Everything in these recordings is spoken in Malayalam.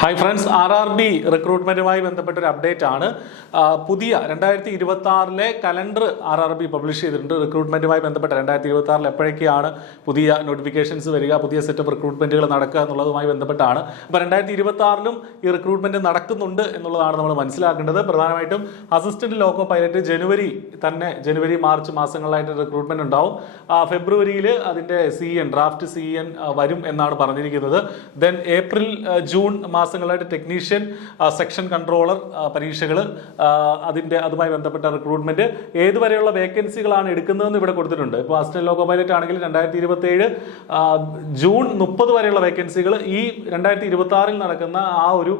ഹായ് ഫ്രണ്ട്സ്, RRB റിക്രൂട്ട്മെന്റുമായി ബന്ധപ്പെട്ട ഒരു അപ്ഡേറ്റ് ആണ്. പുതിയ 2026 കലണ്ടർ RRB പബ്ലിഷ് ചെയ്തിട്ടുണ്ട്. റിക്രൂട്ട്മെന്റുമായി ബന്ധപ്പെട്ട 2026 എപ്പോഴൊക്കെയാണ് പുതിയ നോട്ടിഫിക്കേഷൻസ് വരിക, പുതിയ സെറ്റ് ഓഫ് റിക്രൂട്ട്മെന്റുകൾ നടക്കുക എന്നുള്ളതുമായി ബന്ധപ്പെട്ടാണ്. അപ്പോൾ 2026 ഈ റിക്രൂട്ട്മെന്റ് നടക്കുന്നുണ്ട് എന്നുള്ളതാണ് നമ്മൾ മനസ്സിലാക്കേണ്ടത്. പ്രധാനമായിട്ടും അസിസ്റ്റന്റ് ലോക്കോ പൈലറ്റ് ജനുവരി മാർച്ച് മാസങ്ങളിലായിട്ട് റിക്രൂട്ട്മെന്റ് ഉണ്ടാവും. ഫെബ്രുവരിയിൽ അതിന്റെ ഡ്രാഫ്റ്റ് CN വരും എന്നാണ് പറഞ്ഞിരിക്കുന്നത്. ദെൻ ഏപ്രിൽ ജൂൺ മാസങ്ങളായിട്ട് ടെക്നീഷ്യൻ, സെക്ഷൻ കൺട്രോളർ പരീക്ഷകൾ, അതുമായി ബന്ധപ്പെട്ട റിക്രൂട്ട്മെന്റ് ഏതുവരെയുള്ള വേക്കൻസികളാണ് എടുക്കുന്നതെന്ന് ഇവിടെ കൊടുത്തിട്ടുണ്ട്. ഇപ്പോൾ അസിസ്റ്റന്റ് ലോക്കോ പൈലറ്റ് ആണെങ്കിൽ 2027 ജൂൺ 30 വരെയുള്ള വേക്കൻസികൾ ഈ 2026 നടക്കുന്ന ആ ഒരു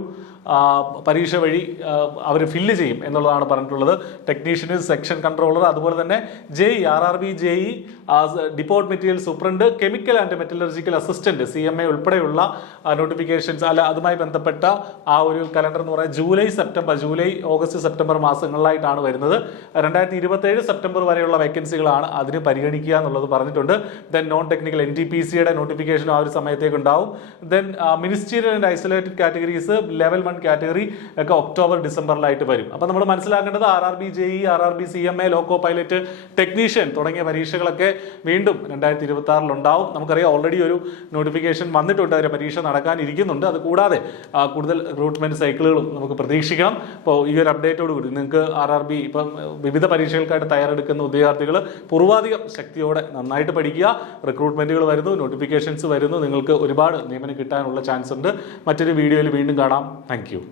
പരീക്ഷ വഴി അവർ ഫില്ല് ചെയ്യും എന്നുള്ളതാണ് പറഞ്ഞിട്ടുള്ളത്. ടെക്നീഷ്യന്, സെക്ഷൻ കൺട്രോളർ, അതുപോലെ തന്നെ RRB JE, deport material superintendent, chemical and metallurgical assistant CMA ഉൾപ്പെടെയുള്ള നോട്ടിഫിക്കേഷൻസ് അതുമായി ബന്ധപ്പെട്ട ആ ഒരു കലണ്ടർ എന്ന് പറയുന്നത് ജൂലൈ ഓഗസ്റ്റ് സെപ്റ്റംബർ മാസങ്ങളിലായിട്ടാണ് വരുന്നത്. 2027 സെപ്റ്റംബർ വരെയുള്ള വേക്കൻസികളാണ് അതിന് പരിഗണിക്കുക എന്നുള്ളത് പറഞ്ഞിട്ടുണ്ട്. ദെൻ നോൺ ടെക്നിക്കൽ NTPCയുടെ നോട്ടിഫിക്കേഷൻ ആ ഒരു സമയത്തേക്ക് ഉണ്ടാവും. Then ministerial and isolated categories level 1 category ഒക്കെ ഒക്ടോബർ ഡിസംബറിലായിട്ട് വരും. അപ്പോൾ നമ്മൾ മനസ്സിലാക്കേണ്ടത് RRB JE, RRB CMA, loco pilot, technician തുടങ്ങിയ പരീക്ഷകളൊക്കെ വീണ്ടും 2026 ഉണ്ടാവും. നമുക്കറിയാം ഓൾറെഡി ഒരു നോട്ടിഫിക്കേഷൻ വന്നിട്ടുണ്ട്, അതിന്റെ പരീക്ഷ നടക്കാനിരിക്കുന്നുണ്ട്. അത് കൂടാതെ കൂടുതൽ റിക്രൂട്ട്മെന്റ് സൈക്കിളുകളും നമുക്ക് പ്രതീക്ഷിക്കാം. അപ്പോൾ ഈ ഒരു അപ്ഡേറ്റോട് കൂടി നിങ്ങൾക്ക് RRB ഇപ്പം വിവിധ പരീക്ഷകൾക്കായിട്ട് തയ്യാറെടുക്കുന്ന ഉദ്യോഗാർത്ഥികൾ പൂർവാധികം ശക്തിയോടെ നന്നായിട്ട് പഠിക്കുക. റിക്രൂട്ട്മെന്റുകൾ വരുന്നു, നോട്ടിഫിക്കേഷൻസ് വരുന്നു, നിങ്ങൾക്ക് ഒരുപാട് നിയമനം കിട്ടാനുള്ള ചാൻസ് ഉണ്ട്. മറ്റൊരു വീഡിയോയിൽ വീണ്ടും കാണാം. Thank you.